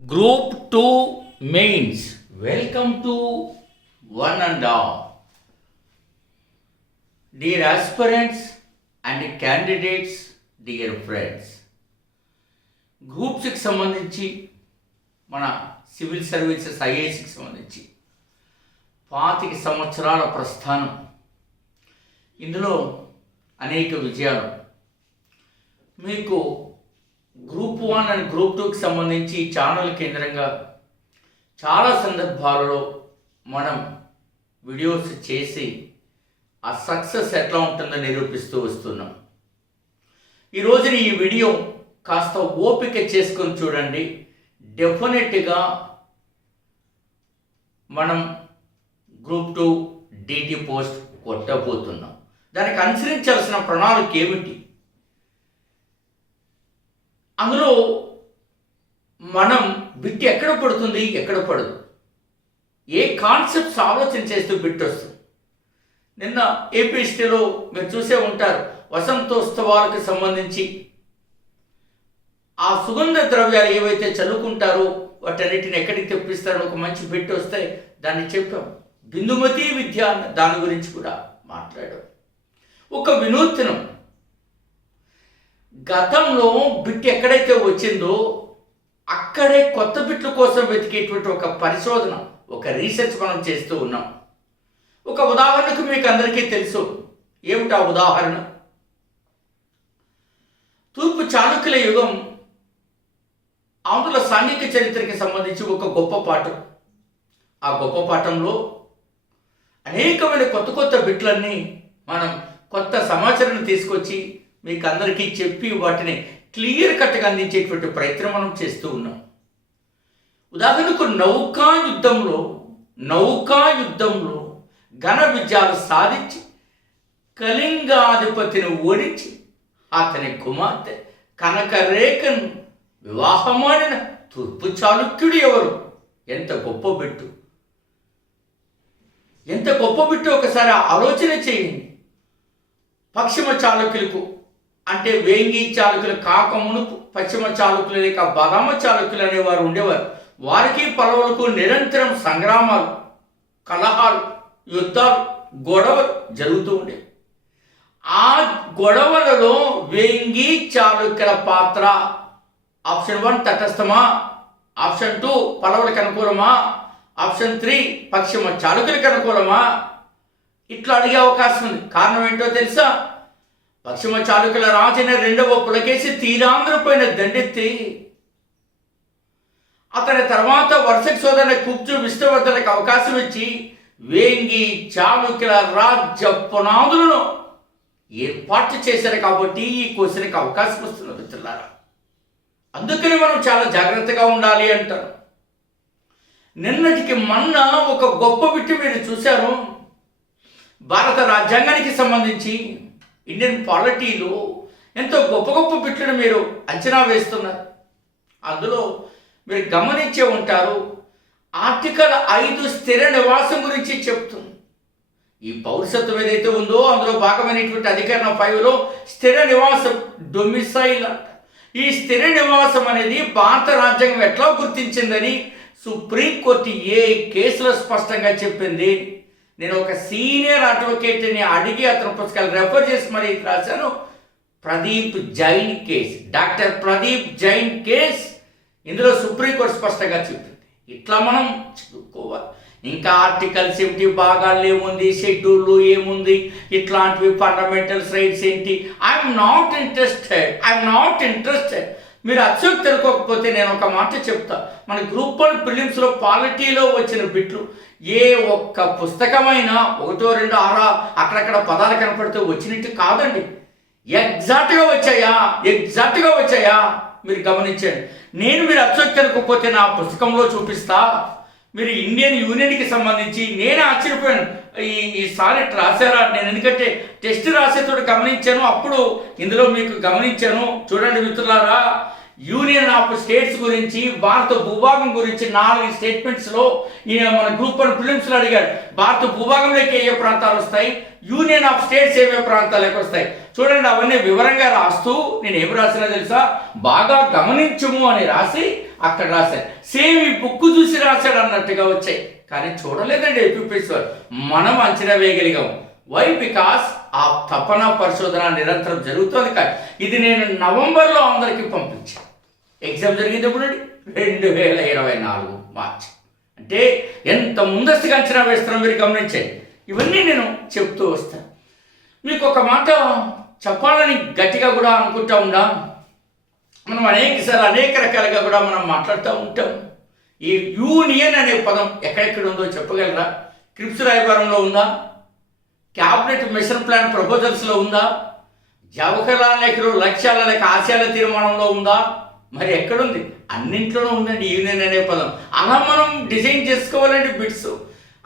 Group 2 Mains. Welcome to one and all. Dear aspirants and candidates, dear friends. Group 6 సంబంధించి మన civil services ఐఏఎస్కి సంబంధించి 25 సంవత్సరాల ప్రస్థానం. ఇందులో అనేక విజయాలు. మీకు గ్రూప్ 1 అండ్ గ్రూప్ 2కి సంబంధించి ఛానల్ కేంద్రంగా చాలా సందర్భాలలో మనం వీడియోస్ చేసి ఆ సక్సెస్ ఎట్లా ఉంటుందో నిరూపిస్తూ వస్తున్నాం. ఈరోజున ఈ వీడియో కాస్త ఓపిక చేసుకొని చూడండి. డెఫినెట్గా మనం గ్రూప్ 2 డిటి పోస్ట్ కొట్టబోతున్నాం. దానికి అనుసరించాల్సిన ప్రణాళిక ఏమిటి? అందులో మనం బిట్ ఎక్కడ పడుతుంది, ఎక్కడ పడదు, ఏ కాన్సెప్ట్స్ ఆలోచన చేస్తూ బిట్ వస్తుంది. నిన్న ఏపీఎస్టీలో మీరు చూసే ఉంటారు, వసంతోత్సవాలకు సంబంధించి ఆ సుగంధ ద్రవ్యాలు ఏవైతే చల్లుకుంటారో వాటన్నిటిని ఎక్కడికి తెప్పిస్తారో ఒక మంచి బిట్ వస్తే దాన్ని చెప్పాం. బిందుమతి విద్య దాని గురించి కూడా మాట్లాడాం. ఒక వినూత్నం, గతంలో బిట్ ఎక్కడైతే వచ్చిందో అక్కడే కొత్త బిట్ల కోసం వెతికేటువంటి ఒక పరిశోధన, ఒక రీసెర్చ్ మనం చేస్తూ ఉన్నాం. ఒక ఉదాహరణకు మీకు అందరికీ తెలుసు. ఏమిటా ఉదాహరణ? తూర్పు చాళుక్యుల యుగం ఆంధ్రుల సాంఘిక చరిత్రకి సంబంధించి ఒక గొప్ప పాఠం. ఆ గొప్ప పాఠంలో అనేకమైన కొత్త కొత్త బిట్లన్నీ మనం కొత్త సమాచారాన్ని తీసుకొచ్చి మీకు అందరికీ చెప్పి వాటిని క్లియర్ కట్గా అందించేటువంటి ప్రయత్నం మనం చేస్తూ ఉన్నాం. ఉదాహరణకు నౌకా యుద్ధంలో ఘన విజయాలు సాధించి కళింగాధిపతిని ఓడించి అతని కుమార్తె కనకరేఖను వివాహమాడిన తూర్పు చాళుక్యుడు ఎవరు? ఎంత గొప్ప బిట్టు, ఎంత గొప్ప బిట్టు ఒకసారి ఆలోచన చేయండి. పశ్చిమ చాళుక్యులకు అంటే వేంగి చాళుక్యులు కాక మునుపు పశ్చిమ చాళుక్యులు లేక బదామ చాళుక్యులు అనేవారు ఉండేవారు. వారికి పల్లవులకు నిరంతరం సంగ్రామాలు, కలహాలు, యుద్ధాలు, గొడవలు జరుగుతూ ఉండేవి. ఆ గొడవలలో వేంగి చాళుక్యుల పాత్ర ఆప్షన్ 1 తటస్థమా, ఆప్షన్ 2 పల్లవులకు అనుకూలమా, ఆప్షన్ 3 పశ్చిమ చాళుక్యులకు అనుకూలమా, ఇట్లా అడిగే అవకాశం ఉంది. కారణం ఏంటో తెలుసా? పశ్చిమ చాళుక్యుల రాజైన 2వ పులకేసి తీరాంధ్ర పైన దండెత్తి అతని తర్వాత వరుసకు సోదరుని కుబ్జు విష్ణువర్ధనకు అవకాశం ఇచ్చి వేంగి చాళుక్యుల రాజ్య పునాదులను ఏర్పాటు చేశారు. కాబట్టి ఈ క్వశ్చన్కి అవకాశం వస్తున్నది మిత్రులారా. అందుకని మనం చాలా జాగ్రత్తగా ఉండాలి అంటారు. నిన్నటికి మొన్న ఒక గొప్ప బిట్టు మీరు చూశారు. భారత రాజ్యాంగానికి సంబంధించి ఇండియన్ పాలిటీలో ఎంతో గొప్ప గొప్ప బిట్లను మీరు అంచనా వేస్తున్నారు. అందులో మీరు గమనించే ఉంటారు, ఆర్టికల్ 5 స్థిర నివాసం గురించి చెప్తుంది. ఈ పౌరసత్వం ఏదైతే ఉందో అందులో భాగమైనటువంటి అధికరణ 5లో స్థిర నివాసం, డొమిసైల్ అంట. ఈ స్థిర నివాసం అనేది భారత రాజ్యాంగం ఎట్లా గుర్తించిందని సుప్రీంకోర్టు ఏ కేసులో స్పష్టంగా చెప్పింది. నేను ఒక సీనియర్ అడ్వకేట్ని అడిగి అతని పుస్తకాలు రెఫర్ చేసి మరి రాశాను. Pradeep Jain case, doctor Pradeep Jain case, ఇందులో సుప్రీంకోర్టు స్పష్టంగా చెప్పింది. ఇట్లా మనం చదువుకోవాలి. ఇంకా ఆర్టికల్స్ ఏమిటి, భాగాలు ఏముంది, షెడ్యూళ్ళు ఏముంది, ఇట్లాంటివి ఫండమెంటల్స్ రైట్స్ ఏంటి. I'm not interested. మీరు అచ్చోకి తెలుసుకోకపోతే నేను ఒక మాట చెప్తా. మన గ్రూప్ 1 ప్రిలిమ్స్లో పాలిటీలో వచ్చిన బిట్లు ఏ ఒక్క పుస్తకమైనా 1, 2, 6 అక్కడక్కడ పదాలు కనపడితే వచ్చినట్టు కాదండి. ఎగ్జాక్ట్గా వచ్చాయా మీరు గమనించండి. మీరు అచ్చోకి తెలుసుకోకపోతే నా పుస్తకంలో చూపిస్తా. మీరు ఇండియన్ యూనియన్కి సంబంధించి నేను ఆశ్చర్యపోయాను. ఈసారి రాశారా? నేను ఎందుకంటే టెస్ట్ రాసేటోడు గమనించాను, అప్పుడు ఇందులో మీకు గమనించాను. చూడండి మిత్రులారా, యూనియన్ ఆఫ్ స్టేట్స్ గురించి, భారత భూభాగం గురించి 4 స్టేట్మెంట్స్లో మన గ్రూప్ 1 ప్రిలిమ్స్లో అడిగాడు. భారత భూభాగంలోకి ఏ ప్రాంతాలు వస్తాయి, యూనియన్ ఆఫ్ స్టేట్స్ ఏవే ప్రాంతాలకు వస్తాయి. చూడండి, అవన్నీ వివరంగా రాస్తూ నేను ఏం రాసినా తెలుసా, బాగా గమనించుము అని రాసి అక్కడ రాశారు. సేమ్ ఈ బుక్ చూసి రాశాడు అన్నట్టుగా వచ్చాయి, కానీ చూడలేదండి ఏపీపీఎస్సీ వారు. మనం అంచనా వేయగలిగాం. వై? బికాస్ ఆ తపన పరిశోధన నిరంతరం జరుగుతుంది. కానీ ఇది నేను నవంబర్లో అందరికీ పంపించాను. ఎగ్జామ్ జరిగింది ఎప్పుడు? 2024 మార్చి. అంటే ఎంత ముందస్తుగా అంచనా వేస్తున్నాం మీరు గమనించండి. ఇవన్నీ నేను చెప్తూ వస్తాను. మీకు ఒక మాట చెప్పాలని గట్టిగా కూడా అనుకుంటా ఉన్నా. మనం అనేక రకాలుగా కూడా మనం మాట్లాడుతూ ఉంటాం. ఈ యూనియన్ అనే పదం ఎక్కడెక్కడ ఉందో చెప్పగలరా? క్రిప్స్ రాయబారంలో ఉందా? క్యాబినెట్ మిషన్ ప్లాన్ ప్రపోజల్స్లో ఉందా? జవహర్లాల్ నెహ్రూ లక్ష్యాల లేక ఆశయాల తీర్మానంలో ఉందా? మరి ఎక్కడుంది? అన్నింట్లోనూ ఉందండి యూనియన్ అనే పదం. అలా మనం డిజైన్ చేసుకోవాలండి బిట్స్.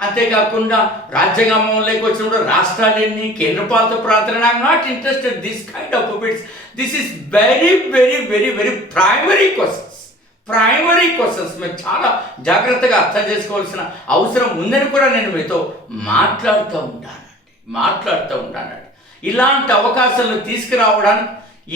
అంతేకాకుండా రాజ్యాంగంలోకి వచ్చినప్పుడు రాష్ట్రాలన్నీ కేంద్రపాలిత ప్రాంతాలు. I'm not interested this kind of bits. This is very very very very primary questions. మీరు చాలా జాగ్రత్తగా అర్థం చేసుకోవాల్సిన అవసరం ఉందని కూడా నేను మీతో మాట్లాడుతూ ఉంటానండి. ఇలాంటి అవకాశాలను తీసుకురావడానికి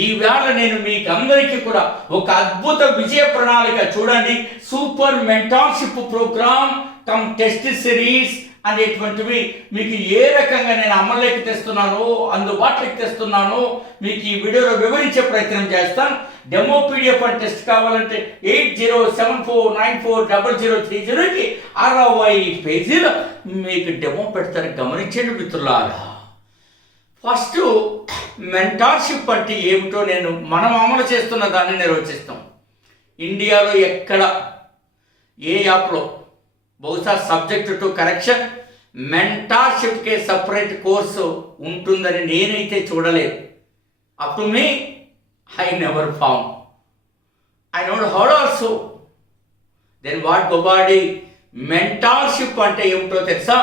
ఈవేళ నేను మీకు అందరికీ కూడా ఒక అద్భుత విజయ ప్రణాళిక చూడండి. Super mentorship programme come test series అనేటువంటివి మీకు ఏ రకంగా నేను అమల్లోకి తెస్తున్నానో, అందుబాటులోకి తెస్తున్నానో మీకు ఈ వీడియోలో వివరించే ప్రయత్నం చేస్తాను. డెమో పీడిఎఫ్ అండ్ టెస్ట్ కావాలంటే 8074940030కి 60 పేజీలు మీకు డెమో పెడతారు. గమనించండి మిత్రులారా. ఫస్ట్ మెంటార్షిప్ అంటే ఏమిటో మనం అమలు చేస్తున్న దాన్ని నిర్వచిస్తాం. ఇండియాలో ఎక్కడ ఏ యాప్లో బహుశా సబ్జెక్ట్ టు కరెక్షన్ మెంటార్షిప్కే సపరేట్ కోర్సు ఉంటుందని నేనైతే చూడలేదు. Up to me I never found. I not heard also. Then what గోబాడి మెంటార్షిప్ అంటే ఏమిటో తెలుసా?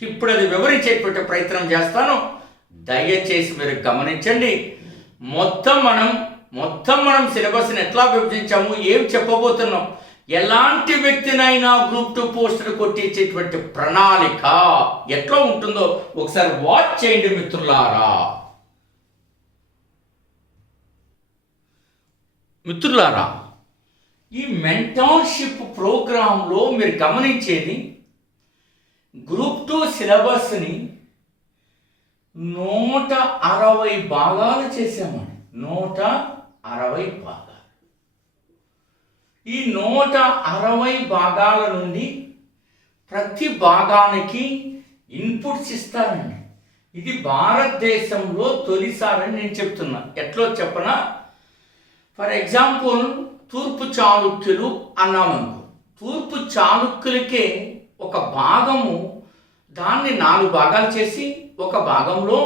ఇప్పుడు అది వివరించేటువంటి ప్రయత్నం చేస్తాను. దయచేసి మీరు గమనించండి. మొత్తం మనం సిలబస్ని ఎట్లా విభజించాము, ఏం చెప్పబోతున్నాం, ఎలాంటి వ్యక్తినైనా గ్రూప్ 2 పోస్టులు కొట్టించేటువంటి ప్రణాళిక ఎట్లా ఉంటుందో ఒకసారి వాచ్ చేయండి మిత్రులారా. ఈ మెంటార్షిప్ ప్రోగ్రాంలో మీరు గమనించేది గ్రూప్ 2 సిలబస్ని 160 భాగాలు చేసామండి. 160 భాగాలు. ఈ 160 భాగాల నుండి ప్రతి భాగానికి ఇన్పుట్స్ ఇస్తారండి. ఇది భారతదేశంలో తొలిసారని నేను చెప్తున్నా. ఎట్లో చెప్పనా? ఫర్ ఎగ్జాంపుల్ తూర్పు చాళుక్యులు అన్నామనుకో. తూర్పు చాళుక్యులకే ఒక భాగము, దాన్ని 4 భాగాలు చేసి ఒక భాగంలో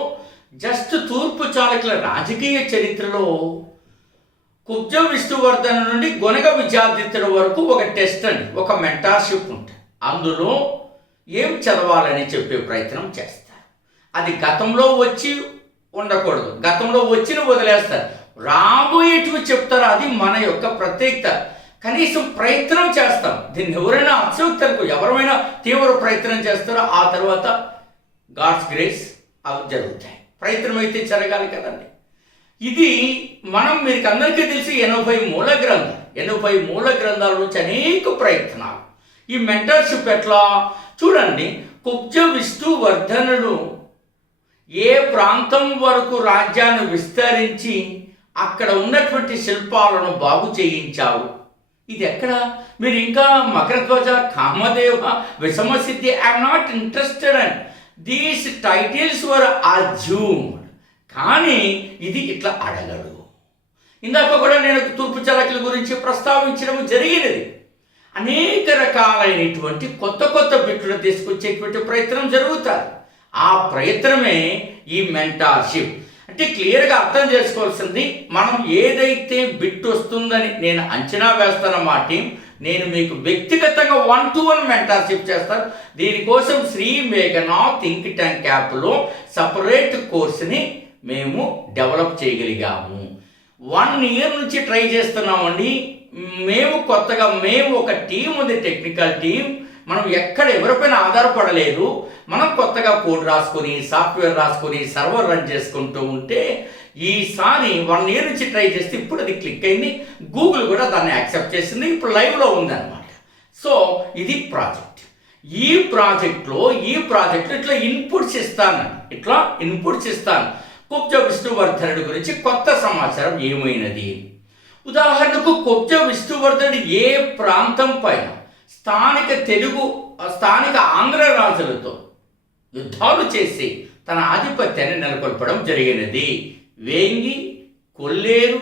జస్ట్ తూర్పు చాళుక్యుల రాజకీయ చరిత్రలో కుబ్జ విష్ణువర్ధన్ నుండి గొనగ విద్యార్థితుల వరకు ఒక టెస్ట్ అండి, ఒక మెంటార్షిప్ ఉంటుంది. అందులో ఏం చదవాలని చెప్పే ప్రయత్నం చేస్తారు. అది గతంలో వచ్చి ఉండకూడదు. గతంలో వచ్చిన వదిలేస్తారు, రాబోయేటివి చెప్తారు. అది మన యొక్క ప్రత్యేకత. కనీసం ప్రయత్నం చేస్తాం. దీన్ని ఎవరైనా అత్యుక్తలకు ఎవరైనా తీవ్ర ప్రయత్నం చేస్తారో ఆ తర్వాత గాడ్స్ గ్రేస్ అవి జరుగుతాయి. ప్రయత్నం అయితే జరగాలి కదండి. ఇది మీకు అందరికీ తెలిసి 80 మూల గ్రంథాలు. 80 మూల గ్రంథాల నుంచి అనేక ప్రయత్నాలు. ఈ మెంటర్షిప్ ఎట్లా చూడండి. కుబ్జ విష్ణువర్ధనుడు ఏ ప్రాంతం వరకు రాజ్యాన్ని విస్తరించి అక్కడ ఉన్నటువంటి శిల్పాలను బాగు చేయించావు. ఇది ఎక్కడ? మీరు ఇంకా Makaradhwaja, Kamadeva, Vishamasiddhi, I'm not interested and these titles were assumed. కానీ ఇది ఇట్లా అడగడు. ఇందాక కూడా నేను తూర్పు చాళుక్యుల గురించి ప్రస్తావించడం జరిగినది. అనేక రకాలైనటువంటి కొత్త బిట్లు తీసుకొచ్చేటువంటి ప్రయత్నం జరుగుతుంది. ఆ ప్రయత్నమే ఈ మెంటార్షిప్. అంటే క్లియర్గా అర్థం చేసుకోవాల్సింది, మనం ఏదైతే బిట్ వస్తుందని నేను అంచనా వేస్తానో మా టీం, నేను మీకు వ్యక్తిగతంగా 1-to-1 మెంటార్షిప్ చేస్తాను. దీనికోసం శ్రీ మేఘనా థింక్ ట్యాంక్ యాప్లో సపరేట్ కోర్సుని మేము డెవలప్ చేయగలిగాము. 1 year నుంచి ట్రై చేస్తున్నామండి. మేము ఒక టీం ఉంది, టెక్నికల్ టీం. మనం ఎక్కడ ఎవరిపైన ఆధారపడలేదు. మనం కొత్తగా కోడ్ రాసుకొని, సాఫ్ట్వేర్ రాసుకొని, సర్వర్ రన్ చేసుకుంటూ ఉంటే ఈసారి 1 year నుంచి ట్రై చేస్తే ఇప్పుడు అది క్లిక్ అయింది. గూగుల్ కూడా దాన్ని యాక్సెప్ట్ చేసింది. ఇప్పుడు లైవ్లో ఉందన్నమాట. సో ఇది ప్రాజెక్ట్. ఈ ప్రాజెక్ట్లో ఇట్లా ఇన్పుట్స్ ఇస్తాను. కుబ్జా విష్ణువర్ధనుడి గురించి కొత్త సమాచారం ఏమైనది. ఉదాహరణకు కుబ్జా విష్ణువర్ధనుడు ఏ ప్రాంతం పైన స్థానిక ఆంధ్ర రాజులతో యుద్ధాలు చేసి తన ఆధిపత్యాన్ని నెలకొల్పడం జరిగినది. వేంగి, కొల్లేరు,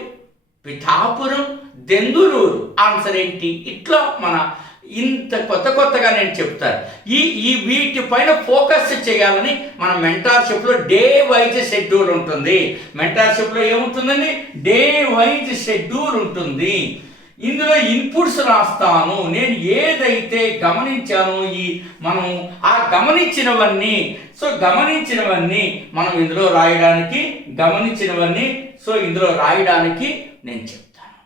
పిఠాపురం, దెందులూరు. ఆన్సర్ ఏంటి? ఇట్లా మన ఇంత కొత్తగా నేను చెప్తాను. వీటిపైన ఫోకస్ చేయాలని మన మెంటార్షిప్లో డే వైజ్ షెడ్యూల్ ఉంటుంది. మెంటార్షిప్లో ఏముంటుందండి? డే వైజ్ షెడ్యూల్ ఉంటుంది. ఇందులో ఇన్పుట్స్ రాస్తాను. నేను ఏదైతే గమనించానో మనం ఆ గమనించినవన్నీ మనం ఇందులో రాయడానికి నేను చెప్తాను.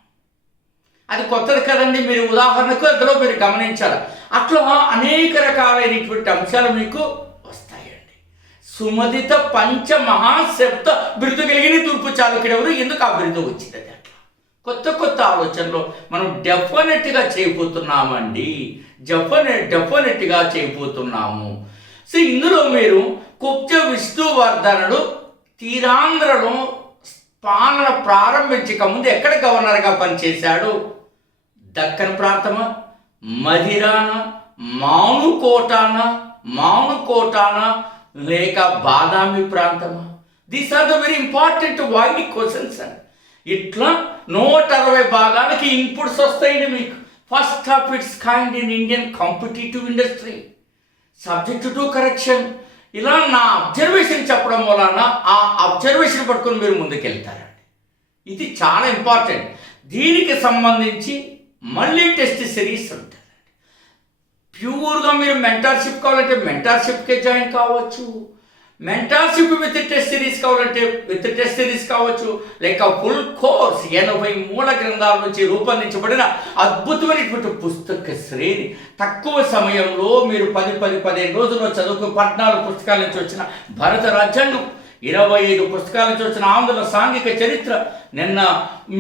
అది కొత్తది కదండి. మీరు ఉదాహరణకు అందులో మీరు గమనించాలి. అట్లా అనేక రకాలైనటువంటి అంశాలు మీకు వస్తాయండి. సుమదిత పంచమహాశబ్ద బిరుదు కలిగిన తూర్పు చాళుక్యుడెవరు? ఎందుకు ఆ బిరుదు వచ్చింది? అట్లా కొత్త ఆలోచనలు మనం డెఫినెట్గా చేయబోతున్నాము. సో ఇందులో మీరు కుబ్జా విష్ణువర్ధనుడు తీరాంధ్రలో పాలన ప్రారంభించక ముందు ఎక్కడ గవర్నర్గా పనిచేశాడు? దక్కన్ ప్రాంతమా, మదిరానా, మానుకోటానా లేక బాదామి ప్రాంతమా? These are the very important wide questions అండి. ఇట్లా 160 భాగాలకి ఇన్పుట్స్ వస్తాయండి మీకు. First of it's kind in Indian competitive industry, subject to correction. ఇలా నా అబ్జర్వేషన్ చెప్పడం వలన ఆ అబ్జర్వేషన్ పట్టుకొని మీరు ముందుకెళ్తారండి. ఇది చాలా ఇంపార్టెంట్. దీనికి సంబంధించి మళ్ళీ టెస్ట్ సిరీస్ ఉంటుందండి. ప్యూర్గా మీరు మెంటార్షిప్ కావాలంటే మెంటార్షిప్కే జాయిన్ కావచ్చు. మెంటార్షిప్ విత్ టెస్ట్ సిరీస్ కావాలంటే విత్ టెస్ట్ సిరీస్ కావచ్చు. లేక ఫుల్ కోర్స్ 80 మూల గ్రంథాల నుంచి రూపొందించబడిన అద్భుతమైనటువంటి పుస్తక శ్రేణి తక్కువ సమయంలో మీరు 15 రోజుల్లో చదువుకు 14 పుస్తకాల నుంచి వచ్చిన భారత రాజ్యాంగం, 25 పుస్తకాల నుంచి వచ్చిన ఆంధ్ర సాంఘిక చరిత్ర, నిన్న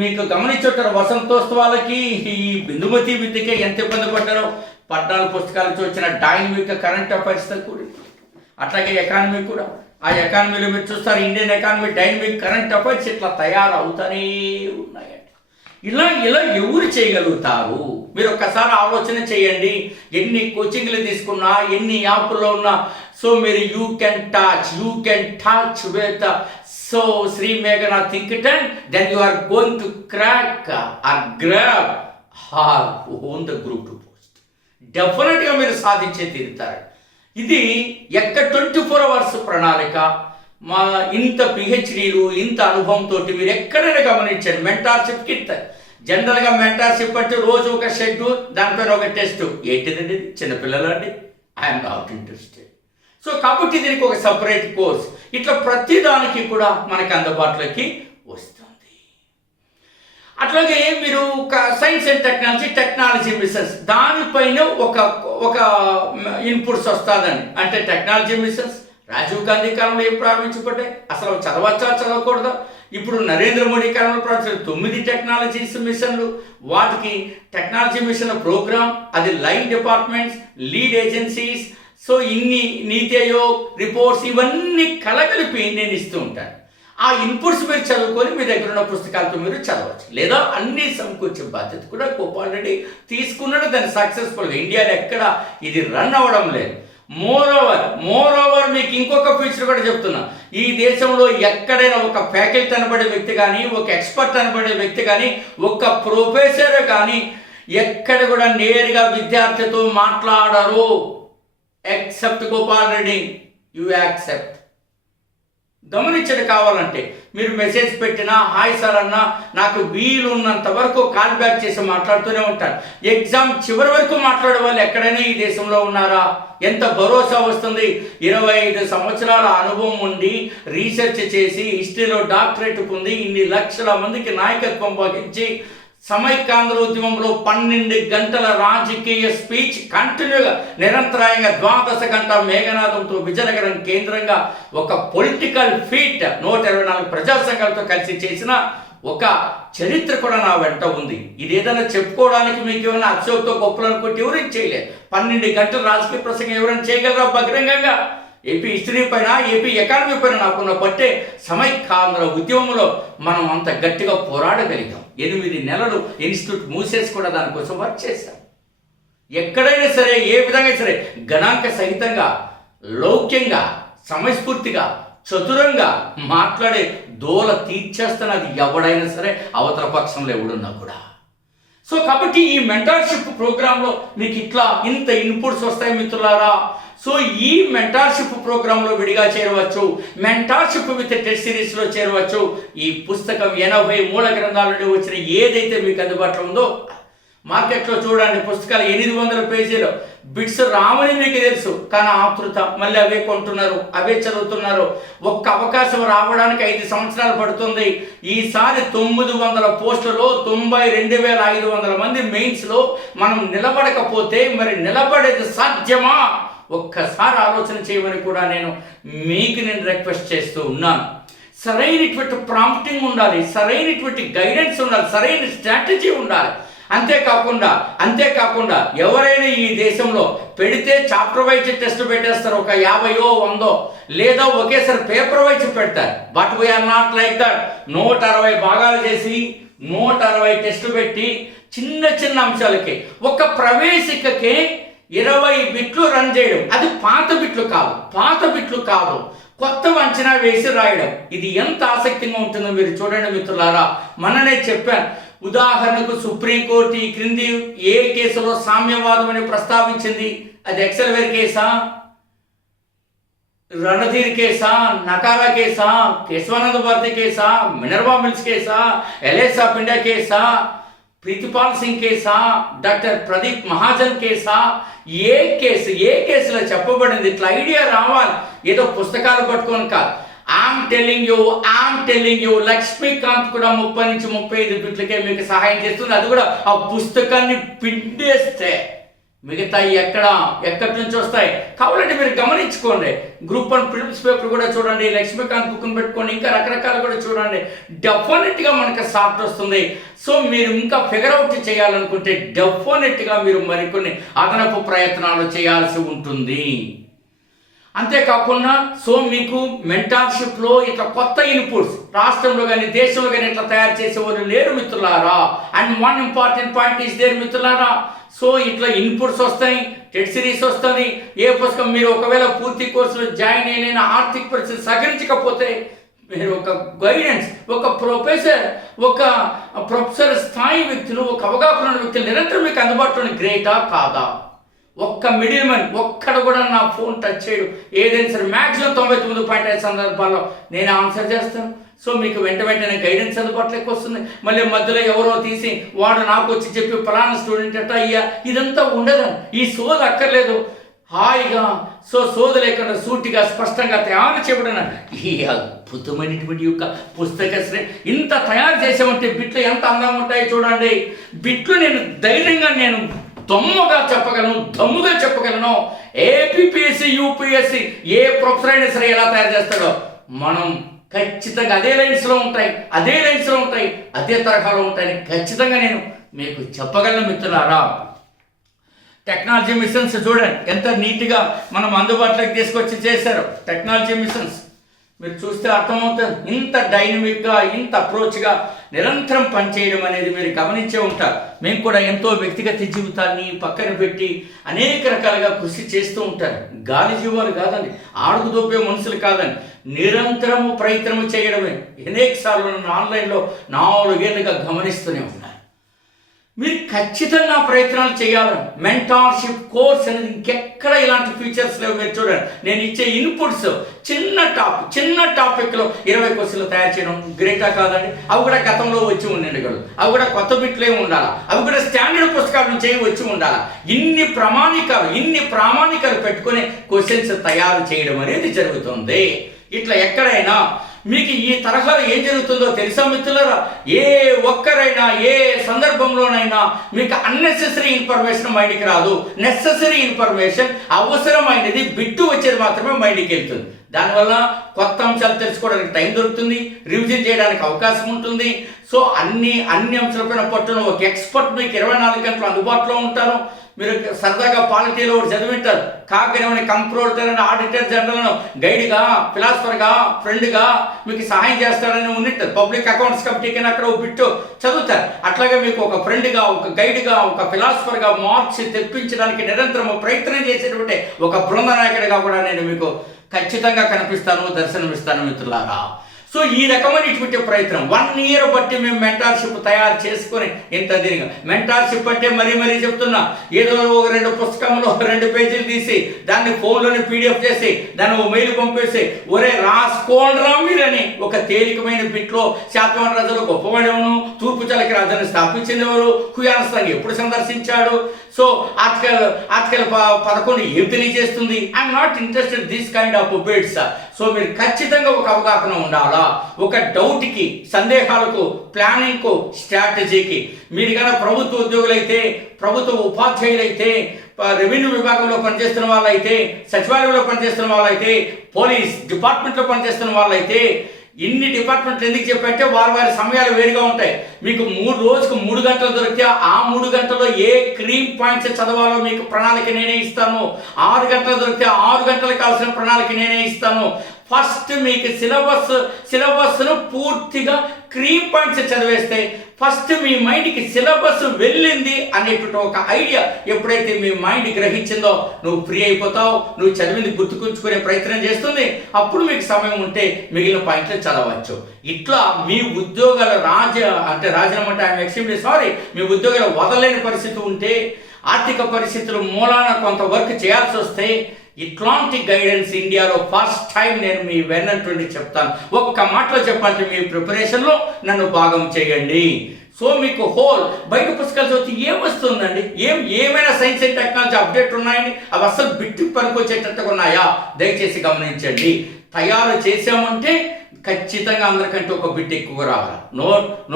మీకు గమనించుంటారు వసంతోత్సవాలకి ఈ బిందుమతి విద్యకే ఎంత ఇబ్బంది పడ్డారో. 14 పుస్తకాల నుంచి వచ్చిన డైనమిక్ కరెంట్ అఫైర్స్తో కూడి, అట్లాగే ఎకానమీ కూడా. ఆ ఎకానమీలో మీరు చూస్తారు Indian economy, dynamic current affairs ఇట్లా తయారవుతూనే ఉన్నాయండి. ఇలా ఎవరు చేయగలుగుతారు? మీరు ఒక్కసారి ఆలోచన చేయండి. ఎన్ని కోచింగ్లు తీసుకున్నా, ఎన్ని యాప్లో ఉన్నా, సో మీరు you can touch with Sri మేఘనా think tank, then you are going to crack or grab or own the group 2 post. డెఫినెట్గా మీరు సాధించే తీరుతారు. ఇది 24 hours ప్రణాళిక. మా ఇంత పిహెచ్డీలు, ఇంత అనుభవంతో మీరు ఎక్కడైనా గమనించండి. మెంటార్షిప్ కిట్ జనరల్గా మెంటార్షిప్ అంటే రోజు ఒక షెడ్యూల్, దానిపైన ఒక టెస్ట్. ఏంటిదండి? చిన్నపిల్లలు అండి. I'm not interested. సో కాబట్టి దీనికి ఒక సపరేట్ కోర్స్. ఇట్లా ప్రతి దానికి కూడా మనకి అందుబాటులోకి వస్తుంది. అట్లాగే మీరు సైన్స్ అండ్ టెక్నాలజీ మిషన్స్, దానిపైన ఒక ఇన్పుట్స్ వస్తుందండి. అంటే టెక్నాలజీ మిషన్స్ రాజీవ్ గాంధీ కాలంలో ఏం ప్రారంభించబడ్డాయి? అసలు చదవచ్చా చదవకూడదా? ఇప్పుడు నరేంద్ర మోడీ కాలంలో ప్రారంభించిన 9 టెక్నాలజీస్ మిషన్లు, వాటికి టెక్నాలజీ మిషన్ ప్రోగ్రామ్, అది line departments, lead agencies. So ఇన్ని నీతి ఆయోగ్ రిపోర్ట్స్ ఇవన్నీ కలగలిపి నేను ఇస్తూ ఉంటాను. ఆ ఇన్పుట్స్ మీరు చదువుకొని మీ దగ్గర ఉన్న పుస్తకాలతో మీరు చదవచ్చు. లేదా అన్ని సమకూర్చే బాధ్యత కూడా గోపాల్ రెడ్డి తీసుకున్నాడు. దాన్ని సక్సెస్ఫుల్గా ఇండియాలో ఎక్కడ ఇది రన్ అవ్వడం లేదు. మోర్ ఓవర్ మీకు ఇంకొక ఫీచర్ కూడా చెప్తున్నా. ఈ దేశంలో ఎక్కడైనా ఒక ఫ్యాకల్టీ అనబడే వ్యక్తి కానీ, ఒక ఎక్స్పర్ట్ అనబడే వ్యక్తి కానీ, ఒక ప్రొఫెసర్ కానీ ఎక్కడ కూడా నేరుగా విద్యార్థితో మాట్లాడరు. Except Gopal Reddy. You accept. గమనించడం కావాలంటే మీరు మెసేజ్ పెట్టినా, హాయ్ సార్ అన్నా, నాకు వీలున్నంత వరకు కాల్ బ్యాక్ చేసి మాట్లాడుతూనే ఉంటాను. ఎగ్జామ్ చివరి వరకు మాట్లాడే వాళ్ళు ఎక్కడైనా ఈ దేశంలో ఉన్నారా? ఎంత భరోసా వస్తుంది? 25 సంవత్సరాల అనుభవం ఉండి, రీసెర్చ్ చేసి, హిస్టరీలో డాక్టరేట్ పొంది, ఇన్ని లక్షల మందికి నాయకత్వం వహించి, సమైక్యాంధ్ర ఉద్యమంలో 12 గంటల రాజకీయ స్పీచ్ కంటిన్యూగా నిరంతరాయంగా 12 గంటల మేఘనాదంతో విజయనగరం కేంద్రంగా ఒక పొలిటికల్ ఫీట్ 124 ప్రజా సంఘాలతో కలిసి చేసిన ఒక చరిత్ర కూడా నా వెంట ఉంది. ఇది ఏదైనా చెప్పుకోవడానికి మీకు ఏమైనా అక్షోక్తో గొప్పలు అనుకుంటే ఎవరైనా చేయలేదు. 12 గంటల రాజకీయ ప్రసంగం ఎవరైనా చేయగలరా బహిరంగంగా? ఏపీ హిస్టరీ పైన, ఏపీ ఎకానమీ పైన నాకున్న పట్టే సమైక్యాంధ్ర ఉద్యమంలో మనం అంత గట్టిగా పోరాడగలిగాం. 8 నెలలు ఇన్స్టిట్యూట్ మూసేసి కూడా దానికోసం వర్క్ చేశాం. ఎక్కడైనా సరే, ఏ విధంగా సరే గణాంక సహితంగా, లౌక్యంగా, సమయస్ఫూర్తిగా, చతురంగా మాట్లాడే దోల తీర్చేస్తున్నది ఎవడైనా సరే, అవతల పక్షంలో ఎవడున్నా కూడా. సో కాబట్టి ఈ మెంటార్షిప్ ప్రోగ్రాంలో మీకు ఇంత ఇన్పుట్స్ వస్తాయి మిత్రులారా. సో ఈ మెంటార్షిప్ ప్రోగ్రాంలో విడిగా చేరవచ్చు, మెంటార్షిప్ విత్ టెస్ట్ సిరీస్లో చేరవచ్చు. ఈ పుస్తకం 80 మూల గ్రంథాల నుండి వచ్చిన ఏదైతే మీకు అందుబాటులో ఉందో మార్కెట్లో చూడండి. పుస్తకాలు 800 పేజీలు బిట్స్ రావని మీకు తెలుసు, కానీ ఆతృత మళ్ళీ అవే కొంటున్నారు, అవే చదువుతున్నారు. ఒక్క అవకాశం రావడానికి 5 సంవత్సరాలు పడుతుంది. ఈసారి 900 పోస్టులో 92,500 మంది మెయిన్స్లో మనం నిలబడకపోతే మరి నిలబడేది సాధ్యమా? ఒక్కసారి ఆలోచన చేయమని కూడా నేను రిక్వెస్ట్ చేస్తూ ఉన్నాను. సరైనటువంటి ప్రాంప్టింగ్ ఉండాలి, సరైనటువంటి గైడెన్స్ ఉండాలి, సరైన స్ట్రాటజీ ఉండాలి. అంతేకాకుండా ఎవరైనా ఈ దేశంలో పెడితే చాప్టర్ వైజ్ టెస్ట్ పెట్టేస్తారు, ఒక 50 100 లేదా ఒకేసారి పేపర్ వైజ్ పెడతారు. But we are not like that. 160 భాగాలు చేసి 160 టెస్టులు పెట్టి చిన్న అంశాలకి ఒక ప్రవేశికకే 20 బిట్లు రన్ చేయడం. అది పాత బిట్లు కాదు, కొత్త అంచనా వేసి రాయడం. ఇది ఎంత ఆసక్తిగా ఉంటుందో మీరు చూడండి మిత్రులారా. మననే చెప్పాను, ఉదాహరణకు సుప్రీంకోర్టు ఈ క్రింది ఏ కేసులో సామ్యవాదం అని ప్రస్తావించింది? అది ఎక్సెల్వేర్ కేసా, రణధీర్ కేసా, నకారా కేసా, కేశవానంద భారతి కేసా, మినర్వా మిల్స్ కేసా, ఎల్ఐసి ఆఫ్ ఇండియా కేసా, ప్రీతిపాల్ సింగ్ కేసా, డాక్టర్ ప్రదీప్ మహాజన్ కేసా? ఏ కేసులో చెప్పబడింది? ఇట్లా ఐడియా రావాలి. ఏదో పుస్తకాలు పట్టుకొని కాదు. ఐఎమ్ టెల్లింగ్ యూ లక్ష్మీకాంత్ కూడా 30 నుంచి 35 బిట్లకే మీకు సహాయం చేస్తుంది. అది కూడా ఆ పుస్తకాన్ని పిండేస్తే. మిగతా ఎక్కడి నుంచి వస్తాయి కావాలంటే మీరు గమనించుకోండి. గ్రూప్ 1 ప్రిలిమ్స్ పేపర్ కూడా చూడండి, లక్ష్మీకాంత్ బుక్ని పెట్టుకోండి, ఇంకా రకరకాలు కూడా చూడండి. డెఫినెట్గా మనకు సార్ట్ వస్తుంది. సో మీరు ఇంకా ఫిగర్ అవుట్ చేయాలనుకుంటే డెఫినెట్గా మీరు మరికొన్ని అదనపు ప్రయత్నాలు చేయాల్సి ఉంటుంది. అంతేకాకుండా సో మీకు మెంటార్షిప్లో ఇట్లా కొత్త ఇన్పుట్స్ రాష్ట్రంలో కానీ దేశంలో కానీ ఇట్లా తయారు చేసేవారు లేరు మిత్రులారా. And one important point is there మిత్రులారా. సో ఇట్లా ఇన్పుట్స్ వస్తాయి, టెట్ సిరీస్ వస్తుంది. ఏ పుస్తకం మీరు ఒకవేళ పూర్తి కోర్సులో జాయిన్ అయిన ఆర్థిక పరిస్థితి సహకరించకపోతే మీరు ఒక గైడెన్స్, ఒక ప్రొఫెసర్ స్థాయి వ్యక్తులు, ఒక అవగాహన ఉన్న వ్యక్తులు నిరంతరం మీకు అందుబాటులో గ్రేటా కాదా? ఒక్క మిడిల్ మ్యాన్ ఒక్కడ కూడా నా ఫోన్ టచ్ చేయడు. ఏదైనా సరే మ్యాక్సిమం 99.5 సందర్భాల్లో నేను ఆన్సర్ చేస్తాను. సో మీకు వెంటనే గైడెన్స్ అందుబాటులోకి వస్తుంది. మళ్ళీ మధ్యలో ఎవరో తీసి వాడు నాకు వచ్చి చెప్పి ఫలానా స్టూడెంట్ అట్ట అయ్యా, ఇదంతా ఉండదని. ఈ సోద అక్కర్లేదు. హాయిగా సోద లేకుండా సూటిగా స్పష్టంగా తయారు చేయబడిన ఈ అద్భుతమైనటువంటి యొక్క పుస్తక ఇంత తయారు చేసామంటే బిట్లు ఎంత అందంగా ఉంటాయో చూడండి. బిట్లు నేను ధైర్యంగా దమ్ముగా చెప్పగలను. ఏపీపీఎస్సీ, యూపీఎస్సీ ఏ ప్రొఫెసర్ అయినా సరే ఎలా తయారు చేస్తాడో మనం ఖచ్చితంగా అదే లైన్స్లో ఉంటాయి, అదే తరహాలో ఉంటాయని ఖచ్చితంగా నేను మీకు చెప్పగలను మిత్రులారా. టెక్నాలజీ మిషన్స్ చూడండి ఎంత నీట్గా మనం అందుబాటులోకి తీసుకొచ్చి చేశారు. టెక్నాలజీ మిషన్స్ మీరు చూస్తే అర్థమవుతుంది. ఇంత డైనమిక్గా, ఇంత అప్రోచ్గా నిరంతరం పనిచేయడం అనేది మీరు గమనించే ఉంటారు. మేము కూడా ఎంతో వ్యక్తిగత జీవితాన్ని పక్కన పెట్టి అనేక రకాలుగా కృషి చేస్తూ ఉంటారు. గాలి జీవాలు కాదండి, ఆడుగు దొబ్బే మనుషులు కాదండి, నిరంతరము ప్రయత్నము చేయడమే. అనేక సార్లు నన్ను ఆన్లైన్లో 4 ఏళ్ళుగా గమనిస్తూనే ఉన్నారు. మీరు ఖచ్చితంగా ప్రయత్నాలు చేయాలని. మెంటార్షిప్ కోర్స్ అనేది ఇంకెక్కడ ఇలాంటి ఫీచర్స్ లేవు. మీరు చూడండి, నేను ఇచ్చే ఇన్పుట్స్ చిన్న టాపిక్లో 20 క్వశ్చన్లు తయారు చేయడం గ్రేటా కాదండి? అవి కూడా గతంలో వచ్చి ఉండగలరు, అవి కూడా కొత్త బిట్లే ఉండాలా, అవి కూడా స్టాండర్డ్ పుస్తకాల నుంచి వచ్చి ఉండాలా. ఇన్ని ప్రామాణికాలు పెట్టుకుని క్వశ్చన్స్ తయారు చేయడం అనేది జరుగుతుంది. ఇట్లా ఎక్కడైనా మీకు ఈ తరహాలో ఏం జరుగుతుందో తెలుసా మిత్రులారా? ఏ ఒక్కరైనా ఏ సందర్భంలోనైనా మీకు అన్నెసెసరీ ఇన్ఫర్మేషన్ మైండ్కి రాదు. నెసెసరీ ఇన్ఫర్మేషన్, అవసరమైనది బిట్టు వచ్చేది మాత్రమే మైండ్కి వెళ్తుంది. దానివల్ల కొత్త అంశాలు తెలుసుకోవడానికి టైం దొరుకుతుంది, రివిజన్ చేయడానికి అవకాశం ఉంటుంది. సో అన్ని అంశాలపైన పట్టున ఒక ఎక్స్పర్ట్ మీకు 24 గంటలు అందుబాటులో ఉంటారు. మీరు సరదాగా పాలిటీలో ఒకటి చదివింటారు, కాకరేమని కంప్యూటర్ అండ్ ఆడిటర్ జనరల్ను గైడ్గా, ఫిలాసఫర్గా, ఫ్రెండ్గా మీకు సహాయం చేస్తారని ఉన్నట్టు పబ్లిక్ అకౌంట్స్ కమిటీకి అక్కడ ఒక బిట్టు చదువుతారు. అట్లాగే మీకు ఒక ఫ్రెండ్గా, ఒక గైడ్గా, ఒక ఫిలాసఫర్గా మార్క్స్ తెప్పించడానికి నిరంతరం ప్రయత్నం చేసేటువంటి ఒక బృంద నాయకుడిగా కూడా నేను మీకు ఖచ్చితంగా కనిపిస్తాను, దర్శనమిస్తాను మిత్రులారా. సో ఈ రకమైనటువంటి ప్రయత్నం 1 ఇయర్ బట్టి మేము మెంటార్షిప్ తయారు చేసుకొని ఇంత దీనిగా మెంటార్షిప్ అంటే మరీ చెప్తున్నా, ఏదో ఒక 2 పుస్తకంలో 2 పేజీలు తీసి దాన్ని ఫోన్లోనే పీడిఎఫ్ చేసి దాన్ని ఒక మెయిల్ పంపేసి ఒరే రాసుకోండిరా మీరని ఒక తేలికమైన బిట్లో శాతవాహన రాజులు గొప్పవాడేవను, తూర్పు చలకి రాజాన్ని స్థాపించింది ఎవరు, హుయానస్థాన్ని ఎప్పుడు సందర్శించాడు, సో ఆర్టికల్ 11 ఏం తెలియజేస్తుంది. I'm not interested this kind of bits. So మీరు ఖచ్చితంగా ఒక అవగాహన ఉండాలా, ఒక డౌట్కి, సందేహాలకు, ప్లానింగ్కు, స్ట్రాటజీకి. మీరు కన్నా ప్రభుత్వ ఉద్యోగులైతే, ప్రభుత్వ ఉపాధ్యాయులైతే, రెవెన్యూ విభాగంలో పనిచేస్తున్న వాళ్ళైతే, సచివాలయంలో పనిచేస్తున్న వాళ్ళైతే, పోలీస్ డిపార్ట్మెంట్లో పనిచేస్తున్న వాళ్ళైతే, ఇన్ని డిపార్ట్మెంట్లు ఎందుకు చెప్పంటే వారి సమయాలు వేరుగా ఉంటాయి. మీకు రోజుకు 3 గంటలు దొరికితే ఆ 3 గంటల్లో ఏ క్రీమ్ పాయింట్స్ చదవాలో మీకు ప్రణాళిక నేనే ఇస్తాను. 6 గంటలు దొరికితే 6 గంటలకు కావాల్సిన ప్రణాళిక నేనే ఇస్తాను. ఫస్ట్ మీకు సిలబస్ను పూర్తిగా క్రీమ్ పాయింట్స్ చదివేస్తే ఫస్ట్ మీ మైండ్కి సిలబస్ వెళ్ళింది అనేటువంటి ఒక ఐడియా ఎప్పుడైతే మీ మైండ్ గ్రహించిందో నువ్వు ఫ్రీ అయిపోతావు, నువ్వు చదివింది గుర్తుకుంచుకునే ప్రయత్నం చేస్తుంది. అప్పుడు మీకు సమయం ఉంటే మిగిలిన పాయింట్లు చదవచ్చు. ఇట్లా మీ ఉద్యోగాల రాజీనామా అంటే ఐఎమ్ ఎక్స్ట్రీమ్లీ సారీ, మీ ఉద్యోగాలు వదలలేని పరిస్థితి ఉంటే, ఆర్థిక పరిస్థితుల మూలాన కొంత వర్క్ చేయాల్సి వస్తే, ఇట్లాంటి గైడెన్స్ ఇండియాలో ఫస్ట్ టైం నేను మీ వెన్నటువంటి చెప్తాను. ఒక్క మాటలో చెప్పాలంటే మీ ప్రిపరేషన్లో నన్ను భాగం చేయండి. సో మీకు బయట పుస్తకాలు చదివితే ఏం వస్తుందండి? ఏమైనా సైన్స్ అండ్ టెక్నాలజీ అప్డేట్ ఉన్నాయండి? అవి అసలు బిట్టు పనికొచ్చేటట్టుగా ఉన్నాయా? దయచేసి గమనించండి. తయారు చేసామంటే ఖచ్చితంగా అందరికంటే ఒక బిట్ ఎక్కువ రావాలి.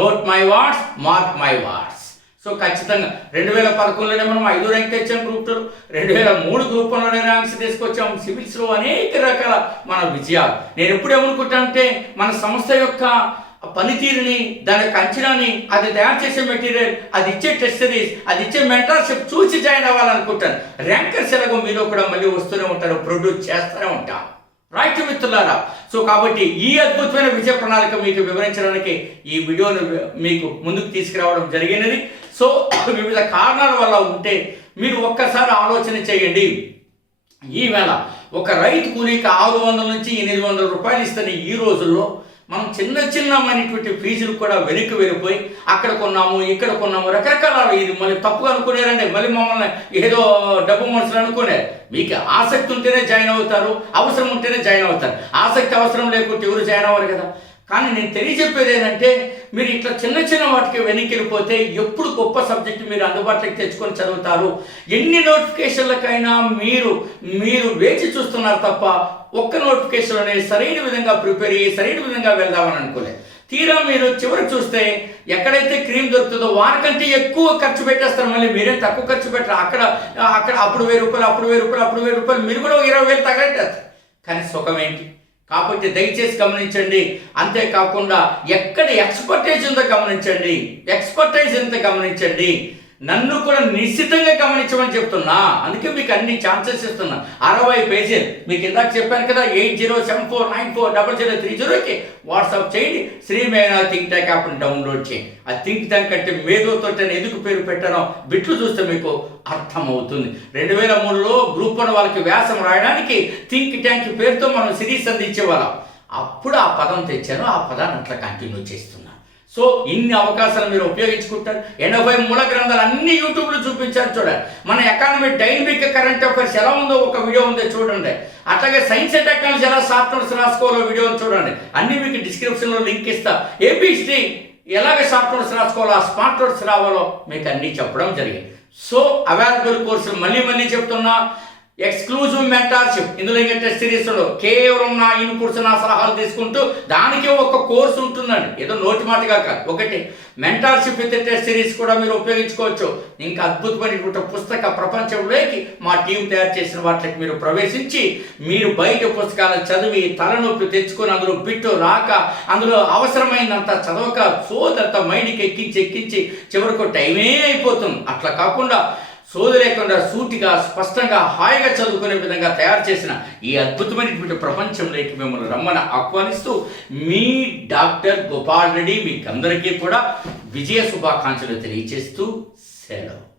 Note my words, mark my words. So ఖచ్చితంగా 2011లోనే మనం 5 ర్యాంక్ తెచ్చాం గ్రూప్ 2, 2003 గ్రూప్ 1లోనే ర్యాంక్స్ తీసుకొచ్చాం. సివిల్స్లో అనేక రకాల మన విజయాలు. నేను ఎప్పుడు ఏమనుకుంటానంటే మన సంస్థ యొక్క పనితీరుని, దాని యొక్క అంచనాని, అది తయారు చేసే మెటీరియల్, అది ఇచ్చే టెస్ట్ సిరీస్, అది ఇచ్చే మెంటర్షిప్ చూసి జాయిన్ అవ్వాలనుకుంటాను. ర్యాంకర్స్ ఎలాగో మీలో కూడా మళ్ళీ వస్తూనే ఉంటారు, ప్రొడ్యూస్ చేస్తూనే ఉంటాం. రైట్ మిత్రులారా. సో కాబట్టి ఈ అద్భుతమైన విజయ ప్రణాళిక మీకు వివరించడానికి ఈ వీడియోను మీకు ముందుకు తీసుకురావడం జరిగినది. సో వివిధ కారణాల వల్ల ఉంటే మీరు ఒక్కసారి ఆలోచన చేయండి. ఈవేళ ఒక రైతు కూలీకి 600 నుంచి 800 రూపాయలు ఇస్తున్న ఈ రోజుల్లో మనం చిన్నమైనటువంటి ఫీజులు కూడా వెనక్కి వెళ్ళిపోయి అక్కడ కొన్నాము, ఇక్కడ కొన్నాము, రకరకాల ఇది మళ్ళీ తప్పుగా అనుకునేరండి. మళ్ళీ మమ్మల్ని ఏదో డబ్బు మనుషులు అనుకునేది. మీకు ఆసక్తి ఉంటేనే జాయిన్ అవుతారు, అవసరం ఉంటేనే జాయిన్ అవుతారు. ఆసక్తి అవసరం లేకుంటే ఎవరు జాయిన్ అవ్వరు కదా. కానీ నేను తెలియజెప్పేది ఏంటంటే మీరు ఇట్లా చిన్న వాటికి వెనక్కి వెళ్ళిపోతే ఎప్పుడు గొప్ప సబ్జెక్టు మీరు అందుబాటులోకి తెచ్చుకొని చదువుతారు. ఎన్ని నోటిఫికేషన్లకైనా మీరు వేచి చూస్తున్నారు తప్ప ఒక్క నోటిఫికేషన్ అనేది సరైన విధంగా ప్రిపేర్ అయ్యి సరైన విధంగా వెళ్దామని అనుకోలేదు. తీరా మీరు చివరికి చూస్తే ఎక్కడైతే క్రీమ్ దొరుకుతుందో వారికంటే ఎక్కువ ఖర్చు పెట్టేస్తారు. మళ్ళీ మీరేం తక్కువ ఖర్చు పెట్టరు. అక్కడ అప్పుడు 1000 రూపాయలు, అప్పుడు 1000 రూపాయలు, అప్పుడు 1000 రూపాయలు, మీరు కూడా 20,000 తగ్గట్టేస్తారు. కానీ సుఖం ఏంటి? కాబట్టి దయచేసి గమనించండి. అంతేకాకుండా ఎక్కడ ఎక్స్పర్టైజ్ ఉందో గమనించండి. ఎక్స్పర్టైజ్ ఎంత గమనించండి. నన్ను కూడా నిశ్చితంగా గమనించమని చెప్తున్నా. అందుకే మీకు అన్ని ఛాన్సెస్ ఇస్తున్నా. 60 పేజీలు మీకు ఇందాక చెప్పాను కదా. 8074940030కి వాట్సాప్ చేయండి. శ్రీ మేఘనా థింక్ ట్యాంక్ యాప్ని డౌన్లోడ్ చేయండి. ఆ థింక్ ట్యాంక్ అంటే మేధోతో ఎందుకు పేరు పెట్టానో బిట్లు చూస్తే మీకు అర్థమవుతుంది. 2003లో గ్రూప్ 1 వాళ్ళకి వ్యాసం రాయడానికి థింక్ ట్యాంక్ పేరుతో మనం సిరీస్ అందించేవాళ్ళం. అప్పుడు ఆ పదం తెచ్చాను, ఆ పదాన్ని అట్లా కంటిన్యూ చేస్తున్నాను. సో ఇన్ని అవకాశాలు మీరు ఉపయోగించుకుంటారు. 80 మూల గ్రంథాలు అన్ని యూట్యూబ్లో చూపించారు చూడండి. మన ఎకానమీ డైనమిక్ కరెంట్ అఫైర్స్ ఎలా ఉందో ఒక వీడియో ఉందో చూడండి. అట్లాగే సైన్స్ అండ్ టెక్నాలజీ ఎలా షార్ట్ నోట్స్ రాసుకోవాలో వీడియో చూడండి. అన్ని మీకు డిస్క్రిప్షన్లో లింక్ ఇస్తా. ఏబిసిడి ఎలాగ షార్ట్ నోట్స్ రాసుకోవాలో, ఆ స్మార్ట్ నోట్స్ రావాలో మీకు అన్నీ చెప్పడం జరిగింది. సో అవైలబుల్ కోర్సులు మళ్ళీ చెప్తున్నా. Exclusive mentorship. ఇందులో ఇంకా టెస్ట్ సిరీస్లో కేవలం నా ఇన్పుట్స్, నా సలహాలు తీసుకుంటూ దానికే ఒక కోర్సు ఉంటుందండి, ఏదో నోటి మాటగా కాదు. ఒకటి మెంటార్షిప్ విత్ టెస్ట్ సిరీస్ కూడా మీరు ఉపయోగించుకోవచ్చు. ఇంకా అద్భుతమైనటువంటి పుస్తక ప్రపంచంలోకి మా టీం తయారు చేసిన వాటికి మీరు ప్రవేశించి మీరు బయట పుస్తకాలు చదివి తలనొప్పి తెచ్చుకొని అందులో బిట్టు రాక అందులో అవసరమైనంత చదవక సోదంతా మైండ్కి ఎక్కించి చివరకు టైమే అయిపోతుంది. అట్లా కాకుండా సోది లేకుండా సూటిగా స్పష్టంగా హాయిగా చదువుకునే విధంగా తయారు చేసిన ఈ అద్భుతమైనటువంటి ప్రపంచంలోకి మిమ్మల్ని రమ్మని ఆహ్వానిస్తూ మీ డాక్టర్ గోపాల్ రెడ్డి మీకందరికీ కూడా విజయ శుభాకాంక్షలు తెలియజేస్తూ సెలవు.